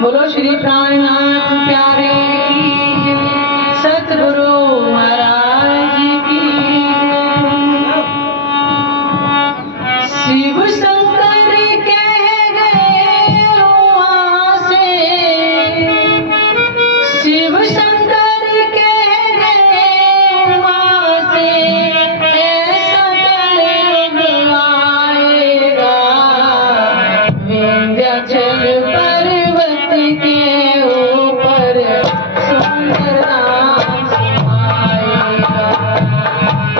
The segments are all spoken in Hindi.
बोलो श्री प्राणनाथ प्यारे की जय, सतगुरु महाराज की जय। शिव शंकर कह गए वहाँ से, शिव शंकर कह गए वहाँ से, ऐसा कलयुग आएगा विंध्याचल पर्वत के ऊपर सुंदर नाम आएगा।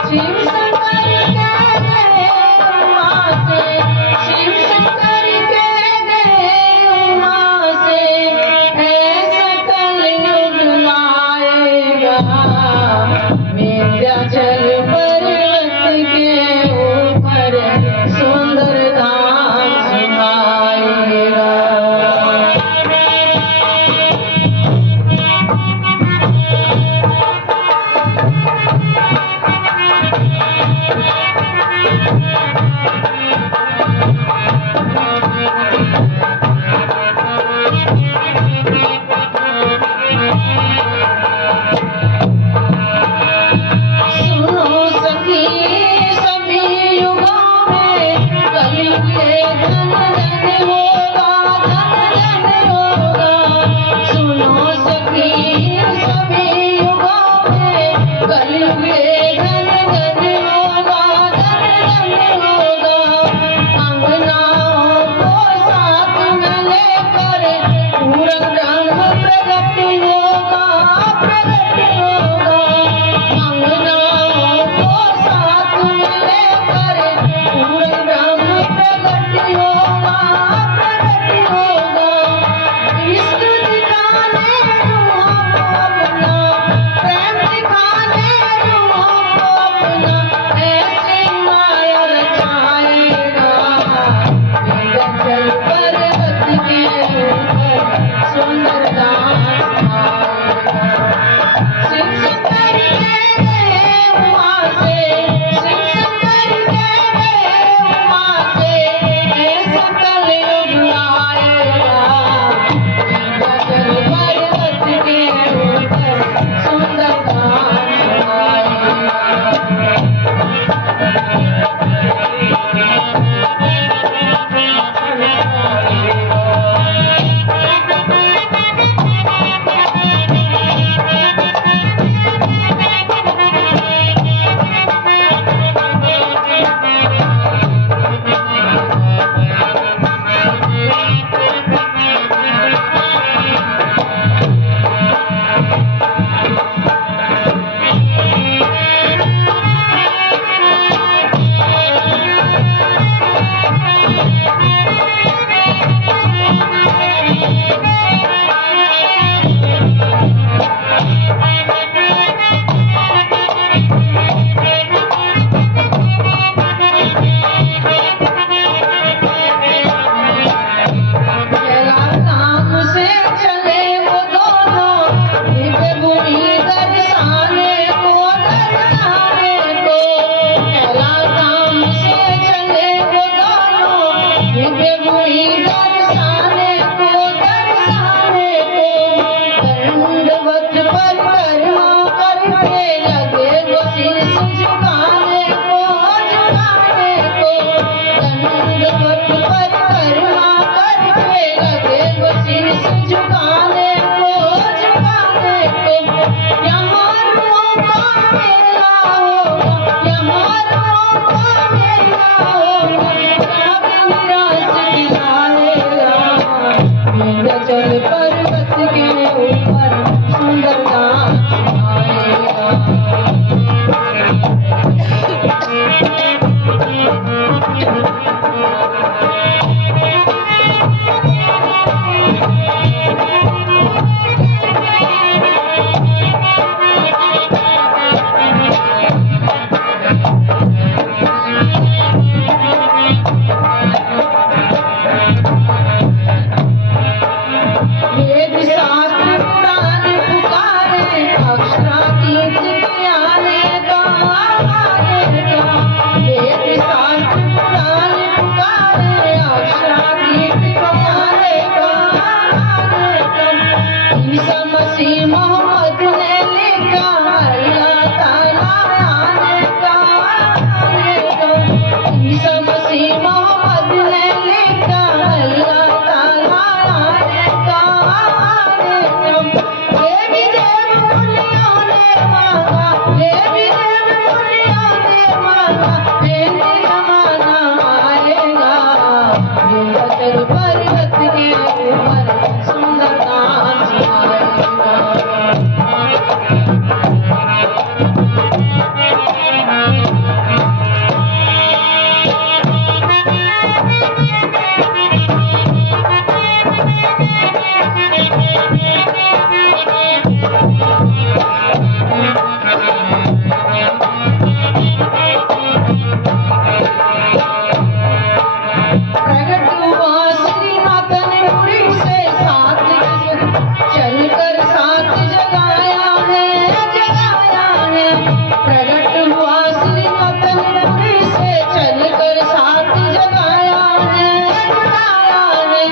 शिव शंकर कह गए वहाँ से, शिव शंकर कह गए वहाँ से, ऐसा कलयुग आएगा विंध्याचल पर्वत के ऊपर सुंदर धाम आएगा। सुनो सखी सभी युगों में कलयुग धन धन होगा, धन धन होगा। सुनो सखी सभी युगों में कलयुग धन धन होगा, धन धन होगा। अंगनाओं को साथ में लेकर पूर्ण ब्रह्म प्रकट होगा, प्रकट होगा। अंगनाओं को साथ में लेकर पूर्ण ब्रह्म प्रकट होगा, प्रकट होगा। इश्क दिखाने रूहों को अपना, प्रेम दिखाने रूहों को अपना, ऐसे माया रचाएगा विंध्याचल पर्वत के ऊपर सुंदर धाम आएगा। शिव शंकर कह गए वहाँ से, शिव शंकर कह गए वहाँ से, ऐसा कलयुग आएगा विंध्याचल पर्वत के ऊपर सुंदर धाम आएगा। कैलाश से चले वो दोनों दिव्य भूमि दर्शाने को, दर्शाने को। कैलाश से चले वो दोनों दिव्य भूमि दर्शाने को, दर्शाने को। दंडवत परिक्रमा करके लगे वो शीश झुकाने को, झुकाने को। दंडवत परिक्रमा करके लगे वो शीश झुकाने को, झुकाने को। यहाँ रूहों का मेला होगा, यहाँ रूहों का मेला होगा, क्या विलास दिलाएगा विंध्याचल पर्वत के ऊपर सुंदर धाम आएगा। साथ चलकर साथ जगाया है, जगाया है। प्रकट हुआ श्री पतनपुरी से, चलकर साथ जगाया है, जगाया है।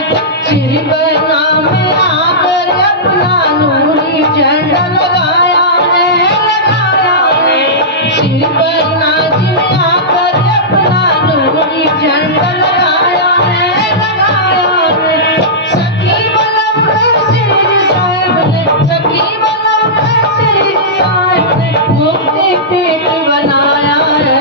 श्री बना में आकर अपना नूरी झंडा लगाया है, लगाया है। श्री बना जी में आकर अपना नूरी झंडा लगाया है, लगाया है। सखी बलम श्री साहिब ने, सखी बलम श्री साहिब ने मुक्ति पीठ बनाया है।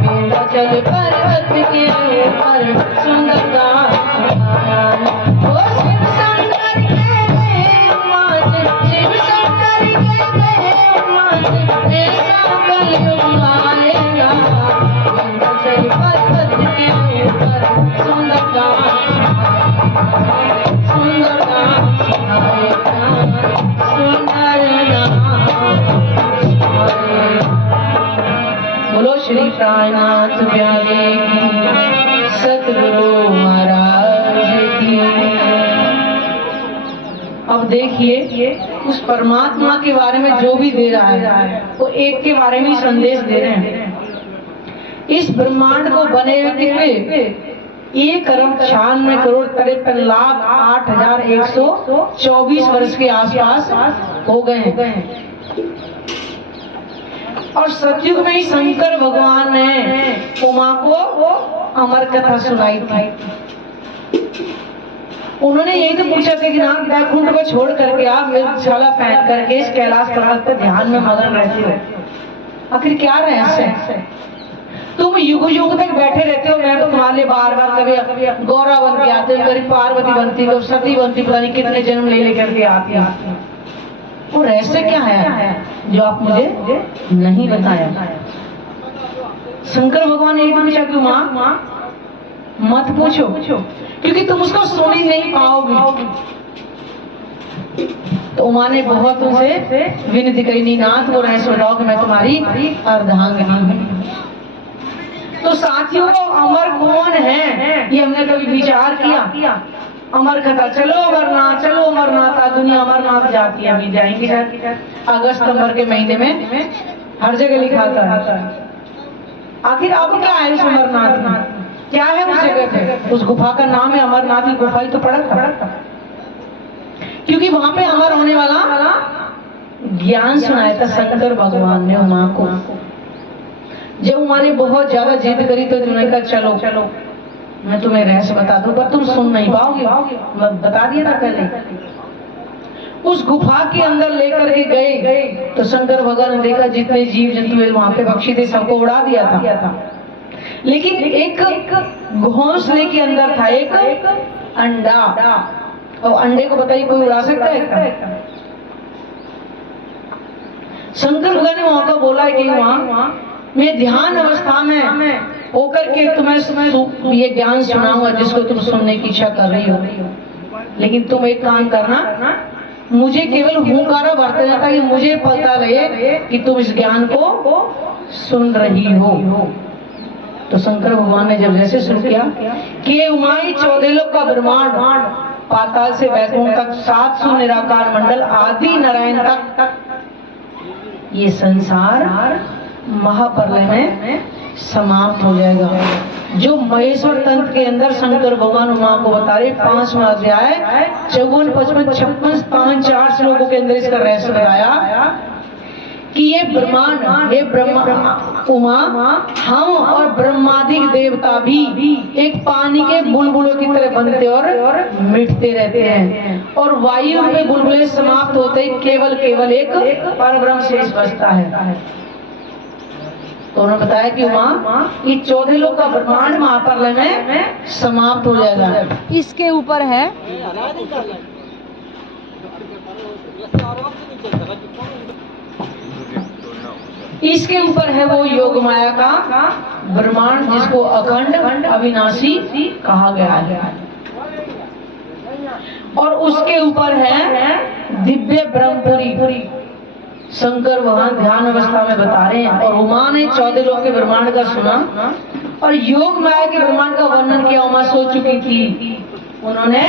विंध्याचल पर्वत के ऊपर सुंदर गाँव बनाया है। ओ शिव शंकर के गए मात, शिव शंकर के गए मात, ऐसा कलयुग आएगा। विंध्याचल पर्वत के ऊपर सुंदर गाँव, सुंदर गाँव आएगा, सुंदर गाँव। बोलो श्री प्राणनाथ प्यारे की, सतगुरु महाराज की। अब देखिए उस परमात्मा के बारे में जो भी दे रहा है वो एक के बारे में संदेश दे रहे हैं। इस ब्रह्मांड को बने हुए कितने 1,53,53,08,124 वर्ष के आसपास हो गए हैं। और सतयुग में ही शंकर भगवान ने उमा को अमर कथा सुनाई थी। उन्होंने यही तो पूछा था कि नाम वैकुंठ को छोड़ करके आप मृगशाला पहन करके इस कैलाश पर्वत पर ध्यान में मगन रहते हो, आखिर क्या रहस्य है? तुम युग युग तक बैठे रहते हो, मैं तो तुम्हारे लिए बार बार कभी गौरा बन के आते हो, कभी पार्वती बनती, कभी सती बनती, पता नहीं कितने जन्म ले लेकर के आती। वो रहस्य क्या है जो आप मुझे नहीं बताया? शंकर भगवान ने यही पूछा कि माँ मत पूछो, क्योंकि तुम उसको सुन ही नहीं पाओगे। तो उमा ने बहुत उनसे विनती करी, नहीं नाथ वो रहस्य बताओ कि मैं तुम्हारी अर्धांगिनी हूँ। तो साथियों अमर कौन है ये हमने कभी विचार किया? अमर कथा, चलो अमरनाथ, चलो अमरनाथ, दुनिया अमरनाथ जाती है, अभी जाएंगे अगस्त नवंबर के महीने में हर जगह लिखा था। आखिर अब क्या है उस अमरनाथ में, क्या है उस जगह पे? उस गुफा का नाम है अमरनाथ की गुफा ही तो पड़ा था, क्योंकि वहां पे अमर होने वाला ज्ञान सुनाया था शंकर भगवान ने उमा को। जब उमा ने बहुत ज्यादा जिद करी तो उन्होंने कहा चलो चलो मैं तुम्हें रहस्य बता दूं, पर तुम सुन नहीं पाओगे, मैं बता दिया था पहले। उस गुफा के अंदर लेकर के गए तो शंकर भगवान ने देखा जितने जीव जंतु वहां पे पक्षी थे सबको उड़ा दिया था, लेकिन एक घोंसले के अंदर था एक अंडा, और अंडे को बताइए कोई उड़ा सकता है? शंकर भगवान ने वहां को बोला कि वहां मैं ध्यान अवस्था में होकर के तुम्हें ये ज्ञान सुनाऊंगा जिसको तुम सुनने की इच्छा कर रही हो, लेकिन तुम एक काम करना, मुझे केवल हुंकारा भरते जाता कि मुझे पता लगे कि तुम इस ज्ञान को सुन रही हो। तो शंकर भगवान ने जब जैसे शुरू किया कि उमाई 14 लोक का ब्रह्मांड, पाताल से वैकुंठ तक 700 निराकार मंडल आदि नारायण तक, ये संसार महाप्रलय में समाप्त हो जाएगा। जो महेश्वर तंत्र के अंदर शंकर भगवान उमा को बता रहे 5वां अध्याय 54, 55, 56, 4 श्लोकों के अंदर इसका रहस्य बताया कि ये ब्रह्मांड, ये ब्रह्मा उमा, हम और ब्रह्मादिक देवता भी एक पानी के बुलबुलों की तरह बनते और मिटते रहते हैं, और वायु में बुलबुले समाप्त होते ही केवल एक परब्रह्म शेष बचता है। तो उन्होंने बताया कि उमा ये 14 लोक का ब्रह्मांड महाप्रलय में समाप्त हो जाएगा। इसके ऊपर है इसके ऊपर है वो योग माया का ब्रह्मांड जिसको अखंड अविनाशी कहा गया है, और उसके ऊपर है दिव्य ब्रह्मपुरी। शंकर वहां ध्यान अवस्था में बता रहे हैं, और उमा ने 14 लोक के ब्रह्मांड का सुना और योग माया के ब्रह्मांड का वर्णन किया। उमा सो चुकी थी, उन्होंने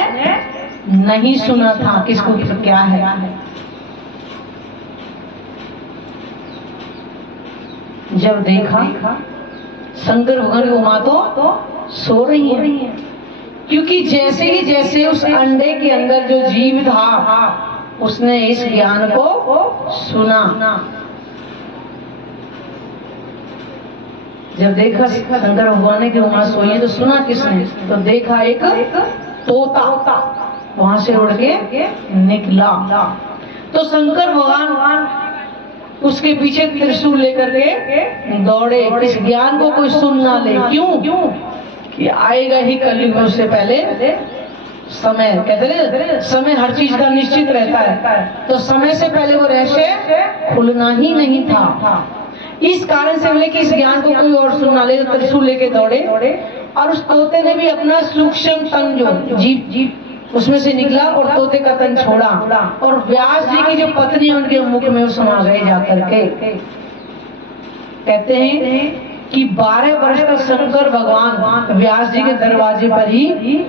नहीं सुना था कि इसको क्या है। जब देखा शंकर भगवान की उमा तो सो रही है, क्योंकि जैसे उस अंडे के अंदर जो जीव था उसने इस ज्ञान को सुना। जब देखा शंकर भगवान की उमा सोई तो सुना किसने? तो देखा एक तोता वहां से उड़ के निकला। तो शंकर भगवान उसके पीछे त्रिशूल लेकर के दौड़े, इस ज्ञान को कोई सुन ना ले। क्यों? कि आएगा ही कलयुग में, उससे पहले समय। कहते हैं समय हर चीज का निश्चित रहता है, तो समय से पहले वो रहस्य खुलना ही नहीं था। इस कारण से बोले कि इस ज्ञान को कोई और सुन ना ले, तो त्रिशूल लेके दौड़े। और उस तोते ने भी अपना सूक्ष्म तन जो जीव उसमें से निकला और तोते का तन छोड़ा, और व्यास जी की जो पत्नी है उनके मुख में समा गए जाकर के। कहते हैं कि 12 वर्ष तक शंकर भगवान व्यास जी के दरवाजे पर ही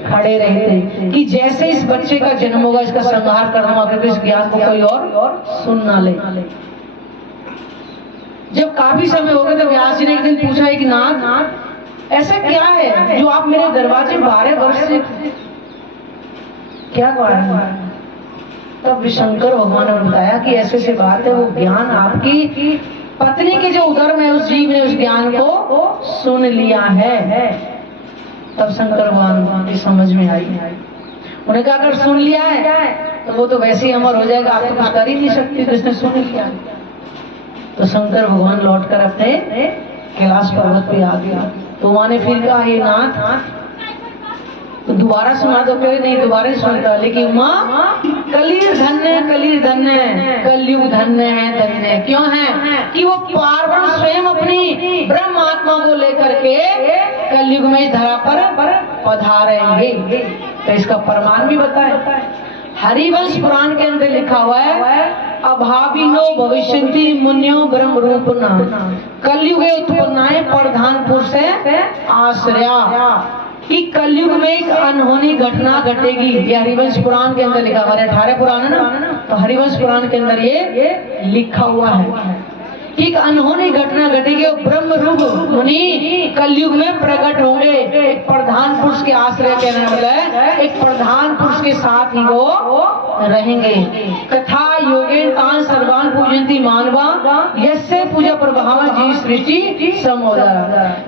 खड़े रहे थे कि जैसे इस बच्चे का जन्म होगा इसका संहार करना, क्योंकि इस ज्ञान को कोई और सुन ना ले। जब काफी समय हो गया तो व्यास जी ने एक दिन पूछा कि नाथ ऐसा क्या है जो आप मेरे दरवाजे 12 वर्ष से क्या कारण है? तब शंकर भगवान ने बताया कि ऐसे से बात है, वो ज्ञान आपकी पत्नी के जो उदर में उस जीव ने उस ज्ञान को सुन लिया है। तब शंकर भगवान की समझ में आई। उन्हें कहा अगर सुन लिया है तो वो तो वैसे ही अमर हो जाएगा, आप तो कुछ कर ही नहीं सकती, जिसने सुन लिया। तो शंकर भगवान लौटकर अपने कैलाश पर्वत पे आ गया। तो वहां ने फिर कहा हे नाथ तो दोबारा सुना दो। कहे नहीं दोबारा नहीं सुनता, लेकिन माँ कलीर धन्य कलयुग धन्य है। क्यों है? कि वो पार्वण स्वयं अपनी ब्रह्म आत्मा को लेकर के कलयुग में इस धरा पर पधारेंगे। तो इसका प्रमाण भी बताए। हरिवंश पुराण के अंदर लिखा हुआ है अभाविनो भविष्यन्ति मुन्यो ब्रह्म रूपना कलयुगे उत्पन्नाए प्रधान पुरुष आश्रया। कि कलयुग में एक अनहोनी घटना घटेगी। ये हरिवंश पुराण के अंदर लिखा, हमारे 18 पुराण है ना, तो हरिवंश पुराण के अंदर ये लिखा हुआ है कि एक अनहोनी घटना घटेगी और ब्रह्म रूप मुनि कलयुग में प्रकट होंगे। एक प्रधान पुरुष के आश्रय कहने वाला है, एक प्रधान पुरुष के साथ ही वो रहेंगे। कथा योगेन तान सर्वान पूजन्ति मानवा यस्य पूजा प्रभाव जी सृष्टि समोदा।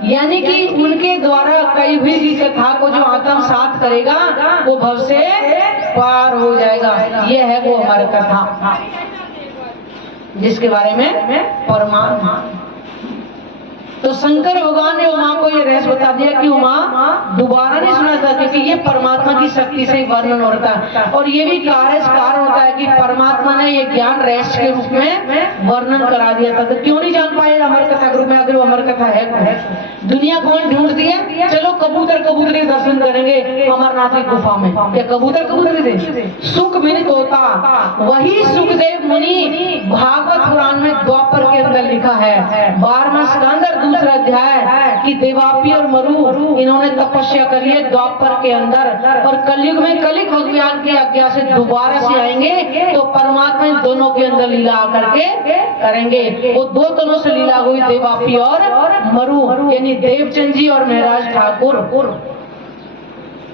यानी कि उनके द्वारा कई हुई की कथा को जो आत्म साथ करेगा वो भव से पार हो जाएगा। ये है वो हमारी कथा जिसके बारे में परमात्मा। तो शंकर भगवान ने उमा को ये रहस्य बता दिया कि उमा दोबारा नहीं सुना था, क्योंकि ये परमात्मा की शक्ति से वर्णन होता है। और ये भी कारण होता है कि परमात्मा ने ये ज्ञान रहस्य के रूप में वर्णन करा दिया था। तो क्यों नहीं जान पाए अमर कथा ग्रुप में? अगर वो अमर कथा है दुनिया कौन ढूंढती है? चलो कबूतर के दर्शन करेंगे अमरनाथ की गुफा में। क्या कबूतर थे? सुख मिल होता वही सुखदेव मुनि भागवत पुराण में द्वापर के अंदर लिखा है 12वां स्कंद दूसरा अध्याय कि देवापी और मरु इन्होंने तपस्या करी है द्वापर के अंदर, और कलयुग में कलिक भगवान की आज्ञा से दोबारा से आएंगे तो परमात्मा इन दोनों के अंदर लीला करके करेंगे। वो दो तनों से लीला हुई, देवापी और मरु, यानी देवचंद जी और महराज ठाकुर।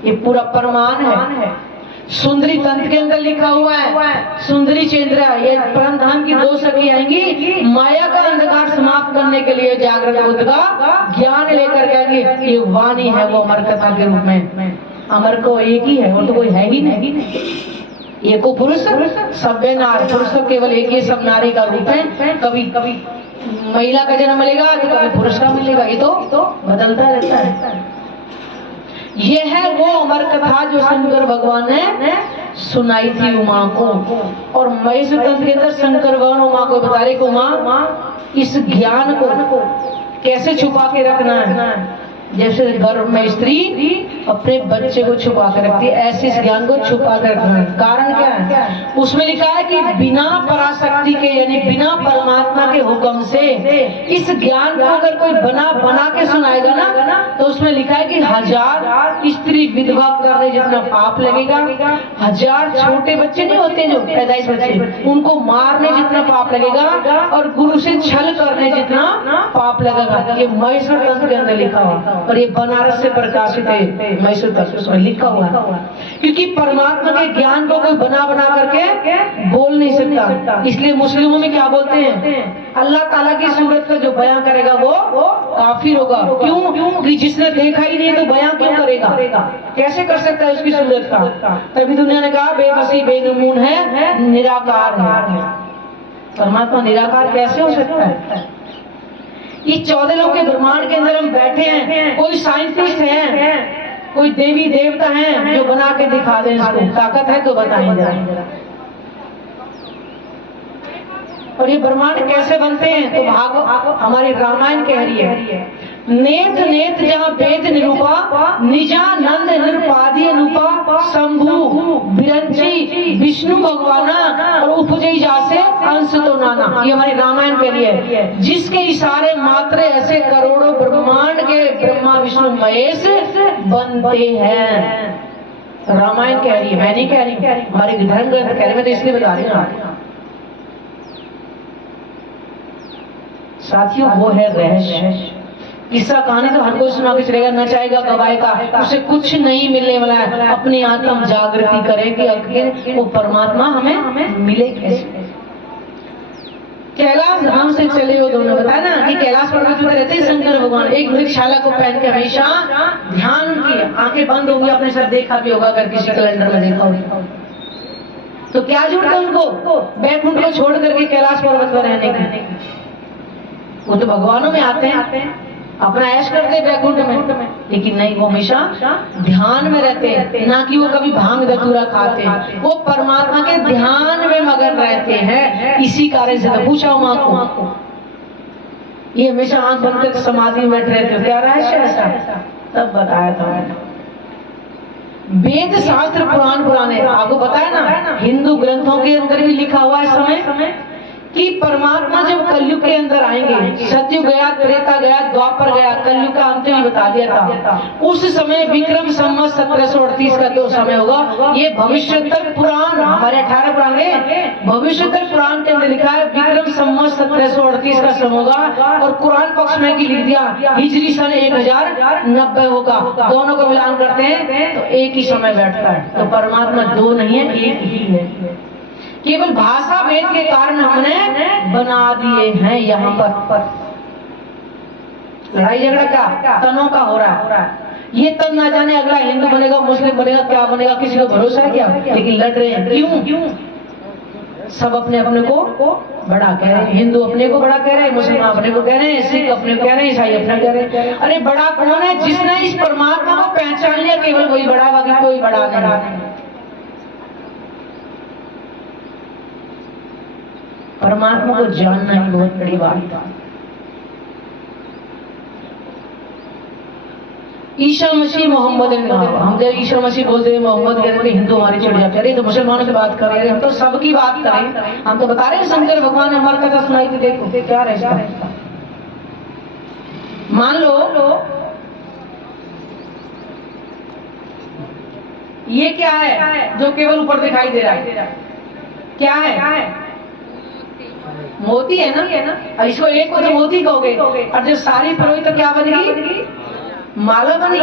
ये पूरा प्रमाण है। सुंदरी तंत्र के अंदर लिखा हुआ है सुंदरी चंद्रा, ये परम धाम की 2 सखी आएंगी माया का अंधकार समाप्त करने के लिए जागृत बुद्ध का ज्ञान लेकर के आएंगी। ये वाणी है वो अमर कथा के रूप में। अमर को एक ही है, वो तो कोई है ही नहीं। एको पुरुष सभ्य नार, पुरुष तो केवल एक ही सब नारी का रूप है। कभी महिला का जन्म मिलेगा तो कभी पुरुष का मिलेगा, ये तो बदलता रहता है। ये है वो अमर कथा जो शंकर भगवान ने सुनाई थी उमा को। और महेश तंत्र के अंदर शंकर भगवान उमा को बता रहे कि उमा इस ज्ञान को कैसे छुपा के रखना है। जैसे गर्भ में स्त्री अपने बच्चे को छुपा कर रखती है, ऐसे इस ज्ञान को छुपा कर रखना है। कारण क्या है? उसमें लिखा है कि बिना पराशक्ति के यानी बिना परमात्मा के हुक्म से इस ज्ञान को अगर कोई बना के सुनाएगा ना, तो उसमें लिखा है कि 1000 स्त्री विधवा करने जितना पाप लगेगा, 1000 छोटे बच्चे नहीं होते जो पैदाइश बच्चे, उनको मारने जितना पाप लगेगा, और गुरु से छल करने जितना पाप लगेगा। ये मैसूर तंत्र के अंदर लिखा हुआ, और ये बनारस से प्रकाशित है मैसूर तंत्र, उसमें लिखा हुआ है। क्योंकि परमात्मा के ज्ञान को कोई बना करके बोल नहीं सकता। इसलिए मुस्लिमों में क्या बोलते हैं? अल्लाह ताला की सूरत का जो बयां करेगा वो काफिर होगा। क्यों? कि जिसने देखा ही नहीं तो बयां क्यों करेगा? कैसे कर सकता है उसकी सूरत का? तभी दुनिया ने कहा बेबसी बेनमून है, निराकार है। परमात्मा निराकार कैसे हो सकता है? ये 14 लोग के ब्रह्मांड के अंदर हम बैठे हैं, कोई साइंटिस्ट है, कोई देवी देवता है जो बना के दिखा दे, इसको ताकत है तो बताएं जरा। और ये ब्रह्मांड कैसे बनते हैं? तो भागवत हमारी रामायण कह रही है, नेत नेत जहाँ वेद निरूपा, निजानंद निरुपाधि अनुपा, शंभु बिरंची विष्णु भगवाना, और उपजे जासे अंश तो नाना। ये हमारी रामायण के लिए, जिसके इशारे मात्र ऐसे करोड़ों ब्रह्मांड के ब्रह्मा विष्णु महेश बनते हैं। रामायण कह रही है, मैं नहीं कह रही, हमारे धर्म ग्रंथ कह रहे, मैं तो इसलिए बता रही हूँ साथियों। वो है रहस्य। किस्सा कहानी तो हर कोई सुना के चलेगा, नचाएगा गवाएगा, उसे कुछ नहीं मिलने वाला है। अपनी आत्म जागृति करें कि आखिर वो परमात्मा हमें मिले कैसे। कैलाश धाम से चले वो दोनों, बताया ना कि कैलाश पर्वत पर रहते शंकर भगवान, एक वृक्षशाला को पहन के हमेशा ध्यान की, आंखें बंद होंगी, आपने सब देखा भी होगा अगर किसी कैलेंडर में देखा होगा। तो क्या जरूरत है उनको बैकुंठ को छोड़ करके कैलाश पर्वत पर रहने की? वो तो भगवानों में आते हैं, अपना ऐश करते हैं बैकुंठ में, लेकिन नहीं, वो हमेशा ध्यान में रहते हैं, ना कि वो कभी भांग धतूरा खाते हैं। वो परमात्मा के ध्यान में मगन रहते हैं। इसी कारण से तो पूछा माँ को, ये हमेशा आंख बंद कर समाधि में बैठ रहते हो, क्या रहस्य ऐसा? तब बताया था। वेद शास्त्र पुराण पुराने, आपको बताया ना, हिंदू ग्रंथों के अंदर भी लिखा हुआ है समय कि परमात्मा जब कलयुग के अंदर आएंगे, सतयुग गया, त्रेता गया, द्वापर गया, कलयुग का अंत भी बता दिया था। उस समय विक्रम संवत 1738 का जो समय होगा, ये भविष्य तक पुराण, हमारे 18 पुराण है, भविष्य तक पुराण के अंदर लिखा है विक्रम संवत 1738 का समय होगा, और कुरान पक्ष में की लिख दिया हिजरी सन 1090 होगा। दोनों को मिलान करते हैं तो एक ही समय बैठता है। तो परमात्मा दो नहीं है, एक ही है। केवल भाषा भेद के कारण हमने बना दिए हैं। यहाँ पर लड़ाई झगड़ा क्या तनों का हो रहा है। ये तन ना जाने अगला हिंदू बनेगा, मुस्लिम बनेगा, क्या बनेगा, किसी को भरोसा है क्या? लेकिन लड़ रहे हैं। क्यों? सब अपने अपने को बड़ा कह रहे हैं। हिंदू अपने को बड़ा कह रहे हैं, मुसलमान अपने को कह रहे हैं, सिख अपने को कह रहे हैं, ईसाई अपना कह रहे हैं। अरे बड़ा कौन है? जिसने इस परमात्मा को पहचान लिया, केवल वही बड़ा, बाकी कोई बड़ा नहीं। परमात्मा को जानना ही बहुत बड़ी बात है। ईसा मसीह मोहम्मद, हम जब ईसा मसीह बोलते हैं, मोहम्मद कहते हैं, हिंदू हमारी चिढ़ जाते हैं। तो मुसलमानों की बात कर रहे हैं, हम तो सबकी बात करें। हम तो बता रहे हैं शंकर भगवान ने हमारी कथा सुनाई थी, देखो क्या रहता। मान लो ये क्या है जो केवल ऊपर दिखाई दे रहा है? क्या है? मोती है ना। इसको एक को तो मोती कहोगे, और जब सारी परोई तो क्या बनेगी? माला बनी।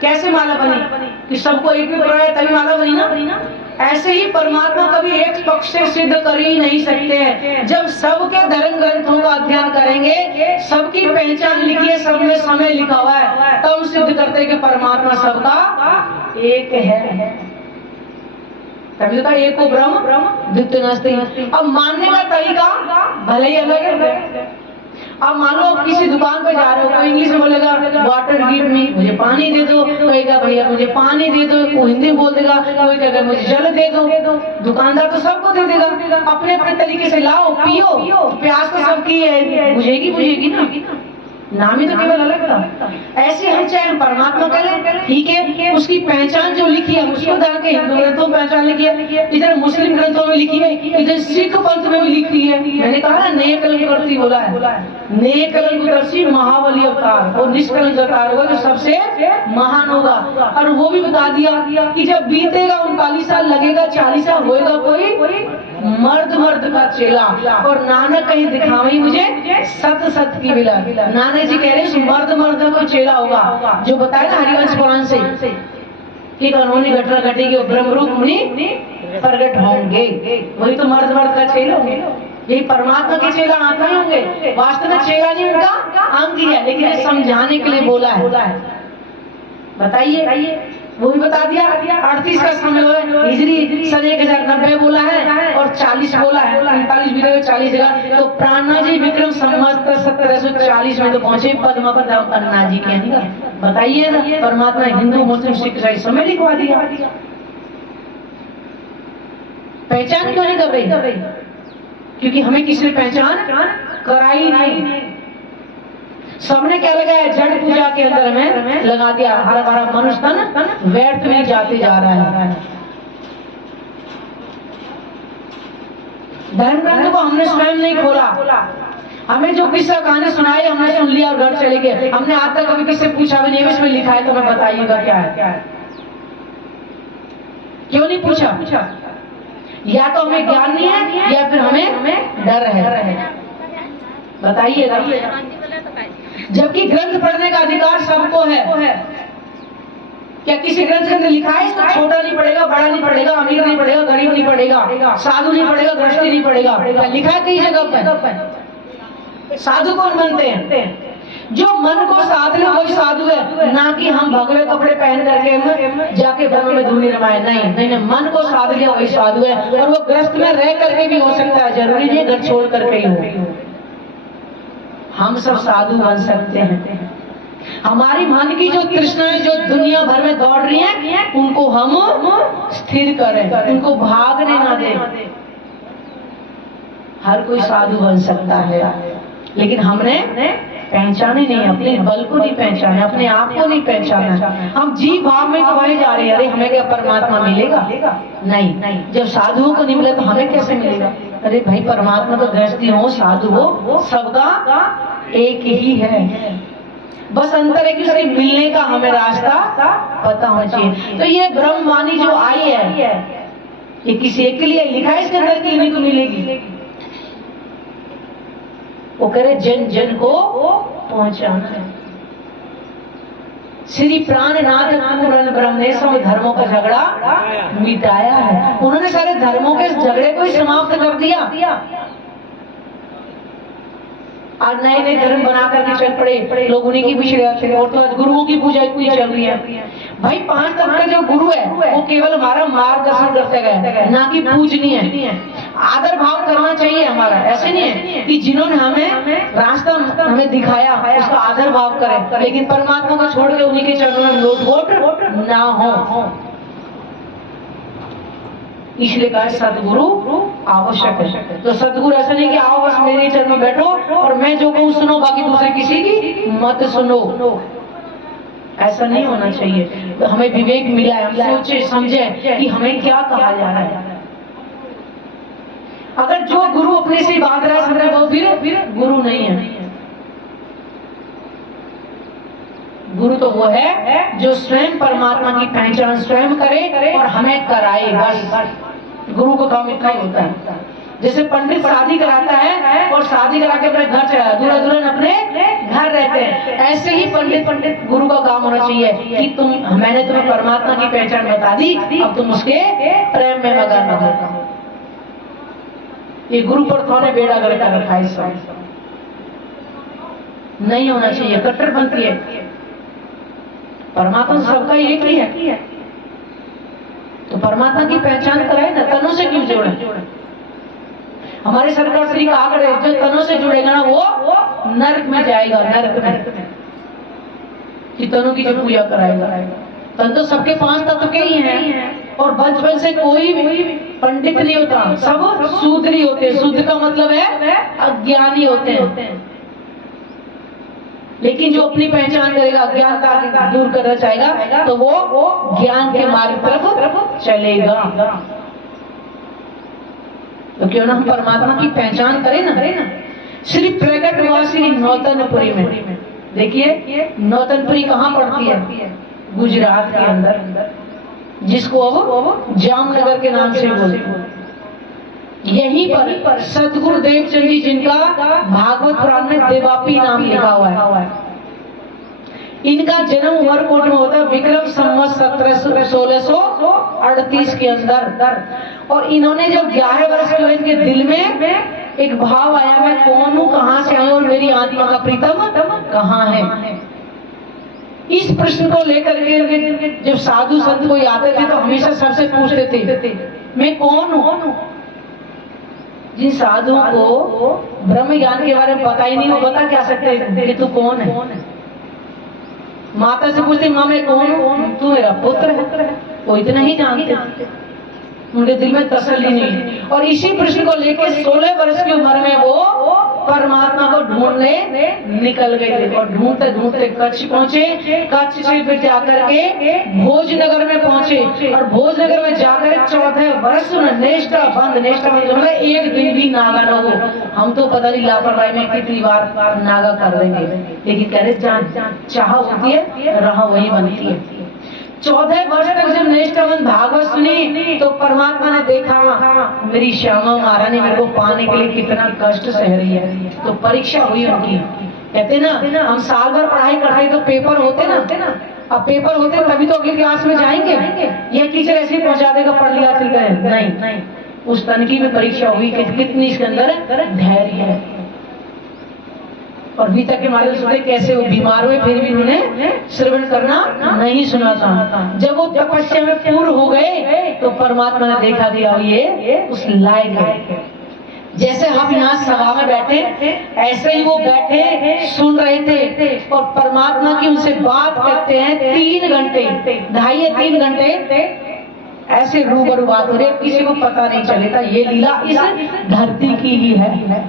कैसे माला बनी? कि सबको एक भी परोया तभी माला बनी ना। ऐसे ही परमात्मा कभी एक पक्ष से सिद्ध कर ही नहीं सकते हैं। जब सबके धर्म ग्रंथों का अध्ययन करेंगे, सबकी पहचान लिखी है, सब में समय लिखा हुआ है, तब हम सिद्ध करते हैं कि परमात्मा सबका एक है। तभी तो एक को ब्रह्म द्वितीय नास्ति। अब मानने का तरीका भले ही अलग है। अब मान लो किसी दुकान पे जा रहे हो, कोई इंग्लिश में बोलेगा वाटर गिव मी, मुझे पानी दे दो, कहेगा भैया मुझे पानी दे दो, वो हिंदी में बोल देगा, कोई कहेगा मुझे जल दे दो। दुकानदार तो सबको दे देगा, अपने अपने तरीके से लाओ पियो, प्यास तो सबकी है, बुझेगी ना। नाम ही तो केवल अलग था। ऐसे हम चाहे हम परमात्मा करें, ठीक है, उसकी पहचान जो लिखी है उसको धर के हिंदू ग्रंथों में पहचान लिखी है, इधर मुस्लिम ग्रंथों में लिखी है, इधर सिख पंथ में भी लिखी है। मैंने कहा ना नेय कलंकर्ती बोला है, नेय कलंकर्ती महाबली अवतार और निष्कलंक अवतार होगा जो सबसे महान होगा। और वो भी बता दिया कि जब बीतेगा 39 साल लगेगा 40 साल होएगा कोई मर्द का चेला, और नानक कहीं दिखावे मुझे सत की बिला। नानक जी कह रहे मर्द को चेला होगा, जो बताया ना हरिवंश पुराण से कि कानूनी घटना घटेगी और ब्रह्मरूप मुनि प्रकट होंगे, वही तो मर्द का चेला होंगे। यही परमात्मा के चेला आत्मा ही होंगे, वास्तव में चेला नहीं उनका अंग ही है, लेकिन समझाने के लिए बोला है। बताइए, वो भी बता दिया। 38 का समय है हिजरी सन 1090 बोला है और 40 बोला है, 39 भी 40 जगह। तो प्राणा जी विक्रम संवत 1740 में तो पहुंचे पद्मापद अन्ना जी के अंदर। बताइए ना, परमात्मा हिंदू मुस्लिम सिख ईसाई समय लिखवा दिया। पहचान क्यों नहीं कर रही? क्योंकि हमें किसी ने पहचान कराई नहीं। सबने क्या लगाया, जड़ पूजा के अंदर में लगा दिया। हमारा मनुष्य तन व्यर्थ में जाते जा रहा है। धर्म ग्रंथ को हमने स्वयं नहीं खोला, हमें जो किस्सा कहानी सुनाई हमने सुन लिया और घर चले गए। हमने आज तक कभी किससे पूछा भी नहीं इसमें लिखा है तो मैं बताइएगा क्या है। क्यों नहीं पूछा? या तो हमें ज्ञान नहीं है या फिर हमें डर है। बताइएगा। जबकि ग्रंथ पढ़ने का अधिकार सबको है। क्या किसी ग्रंथ के अंदर लिखा है इसको छोटा नहीं पड़ेगा, बड़ा नहीं पड़ेगा, अमीर नहीं पड़ेगा, गरीब नहीं पड़ेगा, साधु नहीं पड़ेगा, गृहस्थी नहीं पड़ेगा? क्या लिखा है कई जगह पर? साधु कौन बनते हैं? जो मन को साध ले वही साधु है, ना कि हम भगवे कपड़े पहन करके जाके वन में धूनी रमाए। नहीं, मन को साध लिया वही साधु है। और वो ग्रस्त में रह करके भी हो सकता है, जरूरी नहीं घर छोड़ करके ही हो। हम सब साधु बन सकते हैं। हमारी मन की जो तृष्णाएं जो दुनिया भर में दौड़ रही हैं, उनको हम स्थिर करें, उनको भागने ना दें। हर कोई साधु बन सकता है, लेकिन हमने पहचाने नहीं, अपने बल को नहीं पहचाना, अपने आप को नहीं पहचाना। हम जीव भाव में कमाए जा रहे हैं। अरे हमें क्या परमात्मा मिलेगा? नहीं। जब साधुओं को नहीं मिला तो हमें कैसे मिलेगा? अरे भाई परमात्मा तो गृहस्थी हो साधु हो सबका एक ही है, बस अंतर है कि उसके मिलने का हमें रास्ता पता होना चाहिए। तो ये ब्रह्मवाणी जो आई है ये किसी एक के लिए लिखा है इसके अंदर कि इन्हीं को मिलेगी? वो करे जन जन को पहुंचाना है। श्री प्राणनाथ पूर्ण ब्रह्मेश्वर धर्मों का झगड़ा मिटाया है। उन्होंने सारे धर्मों के झगड़े को ही समाप्त कर दिया। आज नए धर्म बना करके चल पड़े लोग, उन्हीं की पीछे रहते हैं। और तो आज गुरुओं की पूजा इतनी चल रही है। भाई 5 तक का जो गुरु है वो केवल हमारा मार्गदर्शन करते गए, ना कि पूजनीय है। आदर भाव करना चाहिए हमारा। ऐसे नहीं है कि जिन्होंने हमें रास्ता हमें दिखाया उसका आदर भाव करें, लेकिन परमात्मा को छोड़ के उन्हीं के चरणों में लोट ना हो। इसलिए कहा सदगुरु आवश्यक है। तो सदगुरु ऐसा नहीं कि आओ बस मेरे चरण में बैठो और मैं जो कहूँ सुनो, बाकी दूसरे किसी की मत सुनो। ऐसा नहीं होना चाहिए। तो हमें विवेक मिला है, हम सोचे समझे कि हमें क्या कहा जा रहा है। अगर जो गुरु अपने से बांध रहा है वो फिर गुरु नहीं है। गुरु तो वो है जो स्वयं परमात्मा की पहचान स्वयं करे और हमें कराए। बस गुरु को काम इतना ही होता है। जैसे पंडित शादी कराता है और शादी करा के अपने घर चला, दूल्हा दुल्हन अपने घर रहते हैं, ऐसे ही पंडित गुरु का काम होना चाहिए कि मैंने तुम्हें परमात्मा की पहचान बता दी, अब तुम उसके प्रेम में मगन हो। ये गुरु पर थोड़े बेड़ा गर्क कर रखा है। सब नहीं होना चाहिए, कट्टरपंथी है। परमात्मा सबका एक ही है। तो परमात्मा की पहचान कराए ना, तनों से क्यों जोड़े? हमारे सरकार श्री कहा करे जो तनों से जुड़ेगा ना वो नरक में जाएगा, नरक में। कि तनों की जो पूजा कराएगा। तन तो सबके 5 तत्व के ही हैं और बचपन से कोई भी पंडित नहीं होता, सब शूद्र ही होते हैं। शूद्र का मतलब है अज्ञानी होते हैं। लेकिन जो अपनी पहचान करेगा, अज्ञानता दूर करना चाहेगा, तो वो ज्ञान के मार्ग तरफ चलेगा। तो क्यों ना हम परमात्मा की पहचान करें ना। श्री प्रकट हुआ श्री नौतनपुरी में। देखिए नौतनपुरी कहाँ पड़ती है? गुजरात के अंदर, जिसको अब जामनगर के नाम से बोलते। यहीं पर सतगुरु देवचंद जी, जिनका भागवत पुराण में देवापी नाम लिखा हुआ है, इनका जन्म उमरकोट में होता है विक्रम संवत 1638 के अंदर। और इन्होंने जब 11 वर्ष के हुए, इनके दिल में एक भाव आया, मैं कौन हूँ, कहाँ से आया और मेरी आत्मा का प्रीतम कहाँ है। इस प्रश्न को लेकर के जब साधु संत कोई आते थे तो हमेशा सबसे पूछते थे, मैं कौन हूँ। जिन साधुओं को ब्रह्म ज्ञान के बारे में पता ही नहीं, वो बता क्या सकते कि तू कौन है। माता से पूछते, माँ मैं कौन हूँ, तू मेरा पुत्र है। वो इतना ही जानते, उनके दिल में तसल्ली नहीं। और इसी प्रश्न को लेकर 16 वर्ष की उम्र में वो परमात्मा को ढूंढने निकल गए थे। और ढूंढते ढूंढते कच्छ पहुंचे। कच्छ से फिर जाकर के भोजनगर में पहुंचे। और भोजनगर में जाकर 14 वर्ष निष्ठा बंद मतलब एक दिन भी नागा न हो। हम तो पता नहीं लापरवाही में कितनी बार नागा कर देंगे, लेकिन कह रहे चाह होती है, राह वही बनती है। 14 वर्ष तक जब निष्ठावंत भागवत सुनी तो परमात्मा ने देखा मेरी श्यामा महारानी मेरे को पाने के लिए कितना कष्ट सह रही है। तो परीक्षा हुई उनकी। कहते ना हम साल भर पढ़ाई करते तो पेपर होते ना, अब पेपर होते तभी तो अगली क्लास में जाएंगे। यह टीचर ऐसे पहुंचा देगा, पढ़ लिया चल गए, नहीं। उस तनकी में परीक्षा हुई कि कितनी इसके अंदर धैर्य है। और गीता के माध्यम से कैसे वो बीमार हुए, फिर भी उन्होंने श्रवण करना नहीं सुना था। जब वो तपस्या में पूर्ण हो गए तो परमात्मा ने देखा दिया ये उस लायक है। जैसे हम यहाँ सभा में बैठे, ऐसे ही वो बैठे सुन रहे थे और परमात्मा की उनसे बात करते हैं। 3 घंटे, 2.5-3 घंटे ऐसे रूबरू बात हो रही है, किसी को पता नहीं चलेगा। ये लीला इस धरती की ही है।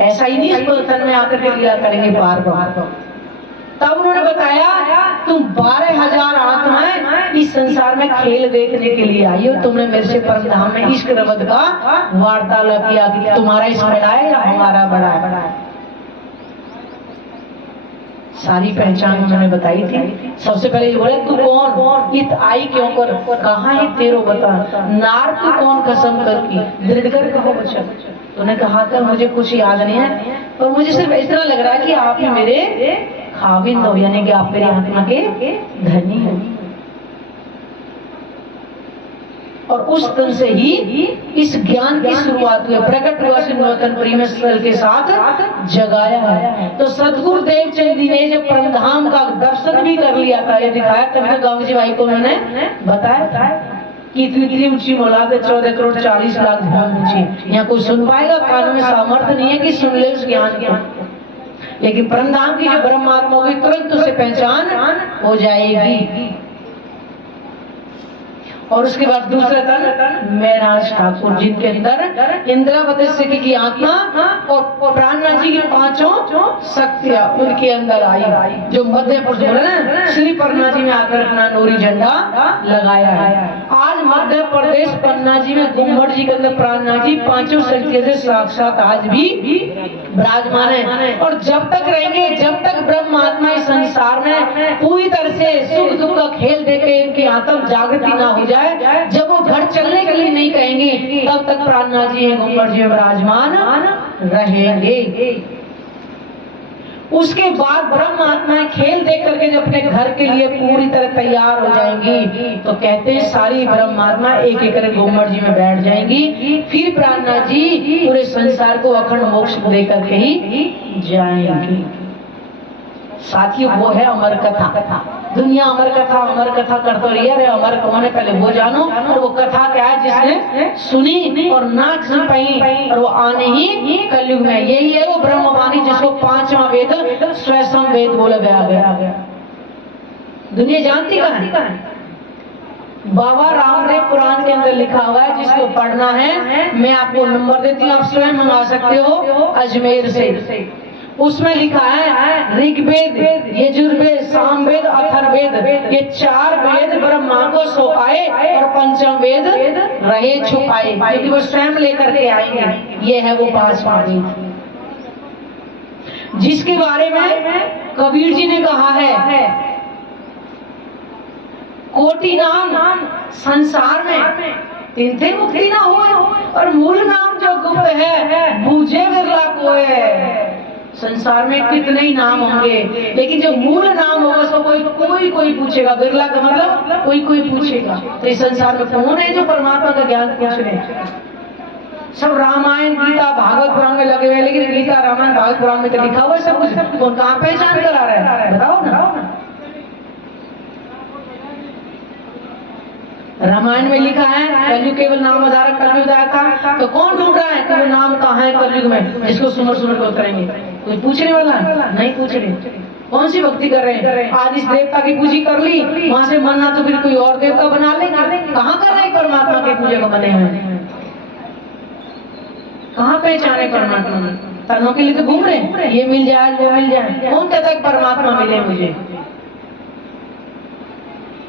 ऐसा ही नहीं इस तन में आकर के लीला करेंगे बार बार। तब उन्होंने बताया तुम 12,000 आत्माएं इस संसार में खेल देखने के लिए आई हो। तुमने मेरे से परम धाम में इश्क रबद का वार्तालाप किया कि तुम्हारा इश्क बड़ा है या हमारा बड़ा है। सारी पहचान उन्होंने बताई थी। सबसे पहले ये बोले तू कौन, इत आई क्यों कर, कहाँ है तेरो बता, नार तू कौन कसम कर की, दृढ़ कर कहो बच्चा। तो उन्हें कहा कर मुझे कुछ याद नहीं है, पर मुझे सिर्फ इतना लग रहा है कि आप ही मेरे खाविंद हो, यानी कि आप मेरी आत्मा के धनी हो। और उस दिन से ही इस ज्ञान की शुरुआत हुई। प्रकट हुआ श्री नौतनपुरी में स्थल के साथ जगाया है। तो सतगुरु देवचंद जी ने जब परमधाम का दर्शन भी कर लिया था, ये दिखाया, तभी गांव जी भाई को उन्होंने बताया कि इतनी ऊंची मौलाद है, 14 करोड़ 40 लाख ध्यान ऊंची। यहाँ कोई सुन पाएगा, कान में सामर्थ्य नहीं है कि सुन ले उस ज्ञान को। लेकिन परमधाम की जो ब्रह्मात्मा होगी तुरंत उसे पहचान हो जाएगी। और उसके बाद दूसरा तन महराज ठाकुर, जिनके अंदर इंद्रावती सिद्धि की आत्मा और प्राणनाथ जी की 5 शक्तियां उनके अंदर आई। जो मध्य प्रदेश श्री पन्ना जी में आकर अपना नूरी झंडा लगाया है। आज मध्य प्रदेश पन्ना जी में गुम्बड़ जी के अंदर प्राणनाथ जी 5 शक्तियों से साक्षात आज भी विराजमान है। और जब तक रहेंगे, जब तक ब्रह्म आत्मा इस संसार में पूरी तरह से सुख दुख का खेल देके इनकी आत्म जागृति ना हो जाए, जब वो घर चलने के लिए नहीं कहेंगे, तब तक प्राणनाथ जी गुम्बड़ जी विराजमान रहेंगे। उसके बाद ब्रह्म आत्माएं खेल देख करके जब अपने घर के लिए पूरी तरह तैयार हो जाएंगी, तो कहते हैं सारी ब्रह्म आत्मा एक एक करके गुम्बड़ जी में बैठ जाएंगी। फिर प्राणनाथ जी पूरे संसार को अखंड मोक्ष दे करके ही जाएंगी। साथियों, वो है अमर कथा। दुनिया अमर कथा करते रही है। अमर कौन है पहले वो जानो। और वो कथा क्या है जिसने सुनी और ना सुन पाई, और वो आने ही कलयुग में। यही है वो ब्रह्मवाणी जिसको 5वां वेद स्वयं वेद बोला गया। दुनिया जानती कहाँ है? बाबा रामदेव पुराण के अंदर लिखा हुआ है, जिसको पढ़ना है मैं आपको नंबर देती हूँ, आप स्वयं मंगा सकते हो अजमेर से। उसमें लिखा है ऋग्वेद, यजुर्वेद, सामवेद, अथर्ववेद, ये 4 वेद ब्रह्मा को सौंपाए और पंचम वेद रहे छुपाए, क्योंकि वो स्वयं लेकर के आएंगे। ये है वो 5वां वेद जिसके बारे में कबीर जी ने कहा है, कोटि नाम संसार में तिनथे मुक्ति ना हो, और मूल नाम जो गुप्त है बूझे बिरला कोय। संसार में कितने ही नाम होंगे, लेकिन जो मूल नाम होगा उसको कोई पूछेगा। बिरला का मतलब कोई पूछेगा। तो इस संसार में कौन है जो परमात्मा का ज्ञान पूछ रहे हैं? सब रामायण, गीता, भागवत पुराण में लगे हुए, लेकिन गीता, रामायण, भागवत पुराण में तो लिखा हुआ है सब कुछ। कौन कहाँ पहचान कर आ रहा है? बताओ ना। रामायण में लिखा है कलयुग केवल नाम आधारक कलयुग था, तो कौन ढूंढ रहा है कि वो नाम कहाँ है कलयुग में, जिसको सुमर सुमर को उतरेंगे? कोई पूछने वाला नहीं पूछ रहे। कौन सी भक्ति कर रहे हैं? आज इस देवता की पूजी कर ली, वहां से मनना तो फिर कोई और देवता बना लेंगे। कहाँ कर रहे हैं परमात्मा के पूजा को बने हुए? कहाँ पहचाने परमात्मा में? तनों के लिए तो घूम रहे हैं, ये मिल जाए वो मिल जाए। कौन कहता है परमात्मा मिले मुझे?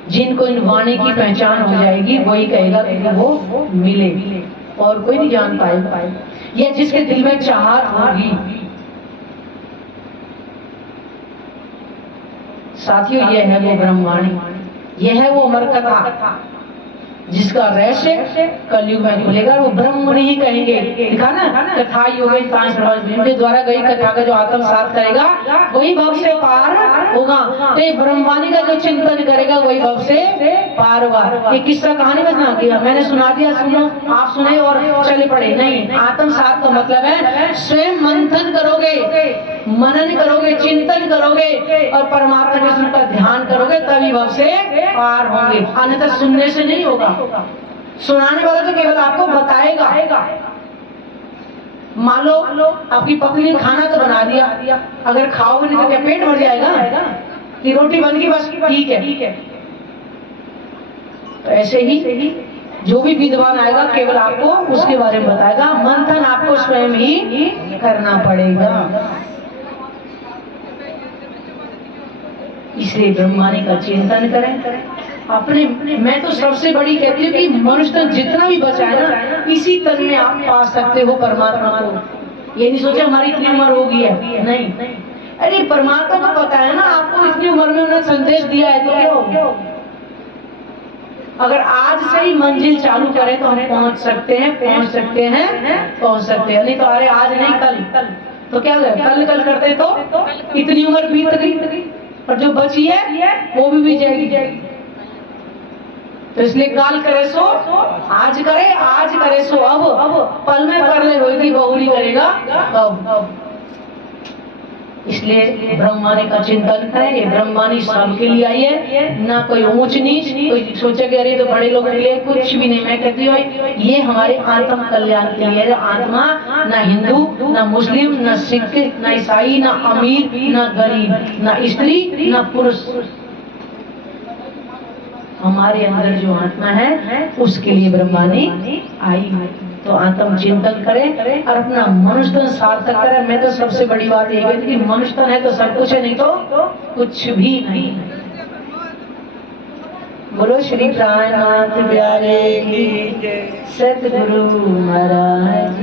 जिनको इन वाणी की पहचान हो जाएगी वही कहेगा कि वो मिले, और कोई नहीं जान पाए। या जिसके दिल में चाहत होगी। साथियों, ये है वो ब्रह्मवाणी, ये है वो अमर कथा जिसका रहस्य कलयुग में खुलेगा। वो ब्रह्म नहीं कहेंगे, लिखा ना कथा योगे जिनके द्वारा गई कथा का जो आत्मसात करेगा वही भव से पार होगा। तो ये ब्रह्मवाणी का जो चिंतन करेगा वही भव से पार होगा। ये किस्सा कहानी में ना किया, मैंने सुना दिया, सुनो, आप सुने और चले पड़े, नहीं। आत्मसात का मतलब है स्वयं मंथन करोगे, मनन करोगे, चिंतन करोगे और परमात्मा के स्वरूप का ध्यान करोगे, तभी भव से पार होंगे। अन्यथा सुनने से नहीं होगा। सुनाने वाला तो केवल आपको बताएगा। मान लो आपकी पत्नी ने खाना तो बना दिया, अगर खाओगे नहीं तो क्या पेट भर जाएगा? कि रोटी बन गई बस ठीक है। तो ऐसे ही जो भी विद्वान आएगा केवल आपको उसके बारे में बताएगा। मंथन आपको स्वयं ही करना पड़ेगा। इसलिए ब्रह्मवाणी का चिंतन करें अपने। मैं तो सबसे बड़ी कहती हूँ कि मनुष्य तन जितना भी बचा है ना, इसी तन में आप पा सकते हो परमात्मा को। ये नहीं सोचे हमारी इतनी उम्र होगी है, नहीं। अरे परमात्मा को पता है ना आपको इतनी उम्र में उन्होंने संदेश दिया है, तो क्या हो? अगर आज से ही मंजिल चालू करें तो हम पहुंच सकते हैं। नहीं तो अरे आज नहीं कल, तो क्या कल करते तो इतनी उम्र बीत गई, और जो बची है वो भी बीत जाएगी। तो इसलिए काल करे सो आज करे सो अब, पल में कर ले होगी बहुरी करेगा कब। इसलिए ब्रह्मवाणी का चिंतन करें। ये ब्रह्मवाणी सबके लिए आई है, ना कोई ऊंच नीच, कोई सोचे कि अरे तो बड़े लोगों के लिए, कुछ भी नहीं। मैं कहती हूँ ये हमारे आत्म कल्याण के लिए। आत्मा ना हिंदू, ना मुस्लिम, ना सिख, ना ईसाई, ना अमीर, ना गरीब, ना स्त्री, ना पुरुष। हमारे अंदर जो आत्मा है उसके लिए ब्रह्मवाणी आई है। तो आत्म चिंतन करें और अपना मनुष्य सार्थक करें। मैं तो सबसे बड़ी बात यही कहती कि मनुष्य है तो सब कुछ है, नहीं तो कुछ भी नहीं। बोलो श्री प्राणनाथ प्यारे की जय, सतगुरु महाराज।